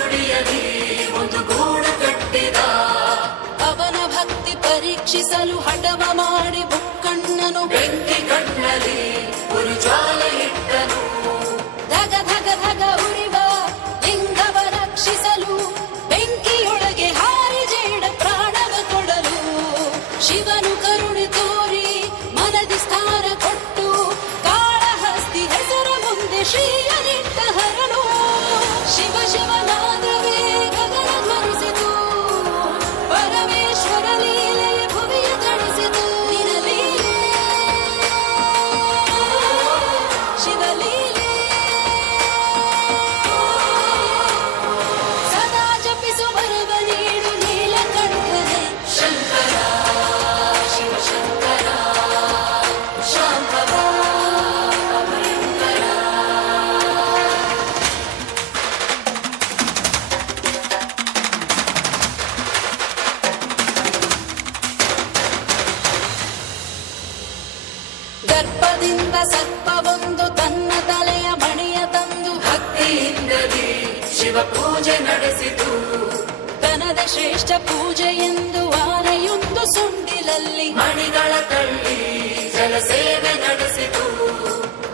ಗುಡಿಯಲ್ಲಿ ಒಂದು ಗೂಡು ಕಟ್ಟಿದ. ಅವನ ಭಕ್ತಿ ಪರೀಕ್ಷಿಸಲು ಹಠವ ಮಾಡಿ ಬುಕ್ಕಣ್ಣನು ಬೆಂಕಿ ಕಣ್ಣಲ್ಲಿ ಉರಿ ಜ್ವಾಲೆ ಇಟ್ಟನು. ಧಗ ಧಗ ಧಗ ಉರಿವ ಲಿಂಗವ ರಕ್ಷಿಸಲು ಬೆಂಕಿಯೊಳಗೆ ಹಾರಿ ಜೇಡ ಪ್ರಾಣವ ಕೊಡಲು ಶಿವನು ಕರುಣೆ ತೋರಿ ಮನದಿ ಸ್ಥಾನ ಕೊಟ್ಟು ಕಾಳಹಸ್ತಿ ಹೆಸರ ಮುಂದೆ ಶ್ರೀಯನಿಟ್ಟ ಹರನು. ಶಿವ ಶಿವನಾದವೇ ಗಗನ ಧ್ವನಿಸಿತು, ಪರಮೇಶ್ವರ ಲೀಲೆ ಭುವಿಯ ತಣಿಸಿತು. ನಿನ ಲೀಲೆ ಶಿವಲೀಲೆ ಸದಾ ಜಪಿಸು ಬರುವ ನೀಡು ನೀಲಕಂಠನೆ. ಶಂಕರ ಶಿವಶಂಕರ ಶಾಂಭವ ಅಭಯಂಕರ. ಗರ್ಭದಿಂದ ಸರ್ಪವೊಂದು ತನ್ನ ತಲೆಯ ಮಣಿಯ ತಂದು ಭಕ್ತಿಯಿಂದಲೇ ಶಿವ ಪೂಜೆ ನಡೆಸಿತು. ತನದ ಶ್ರೇಷ್ಠ ಪೂಜೆ ಎಂದು ಆನೆಯೊಂದು ಸುಂಡಿಲಲ್ಲಿ ಮಣಿಗಳ ತಳ್ಳಿ ಜಲಸೇವೆ ನಡೆಸಿತು.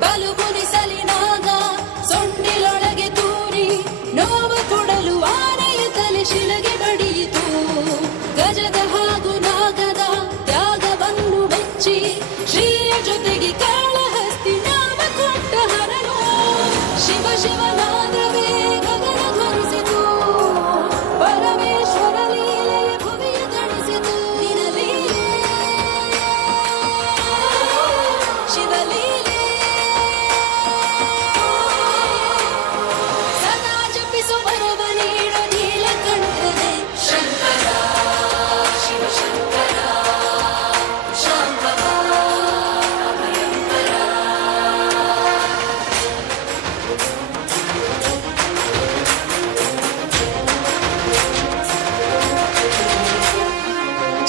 ಬಲು ಮುನಿಸಲಿನಾಗ ಸೊಂಡಿಲೊಳಗೆ ತೂರಿ ನೋವು ಕೊಡಲು ಆನೆಯ ತಲೆ ಶಿಲೆಗೆ ಬಡಿಯಿತು. ಗಜದ ಹಾಗೂ ನಾಗದ ತ್ಯಾಗವನ್ನು ಮೆಚ್ಚಿ ಶ್ರೀಯ ಜೊತೆಗೆ ಕಾಳಹಸ್ತಿ ನಾಮ ಕೊಟ್ಟ ಹರನು. ಶಿವ ಶಿವನಾದವೇ ಗಗನ ಧ್ವನಿಸಿತು, ಪರಮೇಶ್ವರ ಲೀಲೆ ಭುವಿಯ ತಣಿಸಿತು. ನಿನ ಲೀಲೆ ಶಿವಲೀಲೆ ಸದಾ ಜಪಿಸು ಬರುವ ನೀಡು ನೀಲಕಂಠನೆ. ಶಂಕರ ಶಿವಶಂಕರ ಶಾಂಭವ ಅಭಯಂಕರ.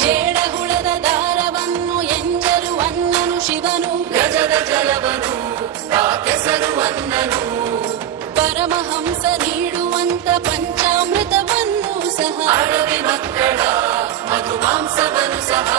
ಜೇಡಹುಳದ ದಾರವನ್ನು ಎಂಜಲು ಅನ್ನನು ಶಿವನು, ಗಜದ ಜಲವನು ಕೆಸರುವನ್ನನು. ಪರಮಹಂಸ ನೀಡುವಂತ ಪಂಚಾಮೃತವನ್ನು ಸಹ ಅಡವಿ ಮಕ್ಕಳ ಮಧು ಮಾಂಸವನು ಸಹ